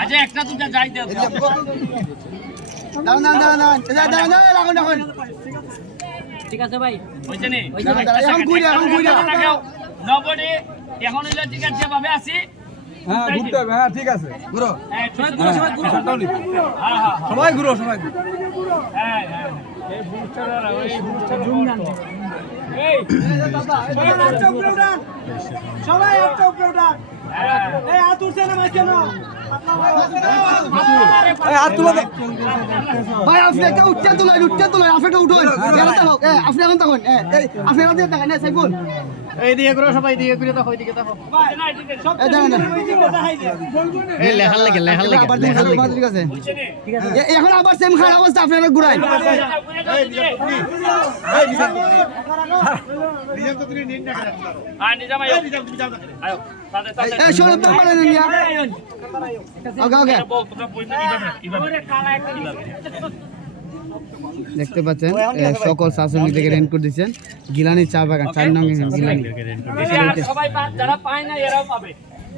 আচ্ছা একটা দুটা যাই দেও দাঁড়ান দাঁড়ান দাঁড়ান দাঁড়ান রাখুন রাখুন ঠিক আছে ভাই হইছে নি এখন ঘুরে এখন ঘুরে নবডি এখন হইল যেভাবে আছি হ্যাঁ ঘুরতে হবে হ্যাঁ ঠিক আছে ঘুরো হ্যাঁ, সবাই ঘুরো, সবাই ঘুরো। হ্যাঁ, হ্যাঁ, হ্যাঁ। সবাই ঘুরো সবাই ঘুরো হ্যাঁ, হ্যাঁ। এই বুস্টাররা বড়। এই, সবাই একটা উপরে উঠান হ্যাঁ। ভাই আপনি একটা উঠতে তোলেন উঠতে তোলেন আপনি একটা উঠুন এখানে আপনি এই, দিয়ে। আবার ঠিক আছে? এখন আবার সেম খারাপ অবস্থা আপনারা ঘুরাই ঘুরে দেখতে পাচ্ছেন সকল শাসন থেকে রেনকোট দিচ্ছেন। গিলানি চা বাগান, চার নং গিলানি। যারা পায় না, এরাও পাবে।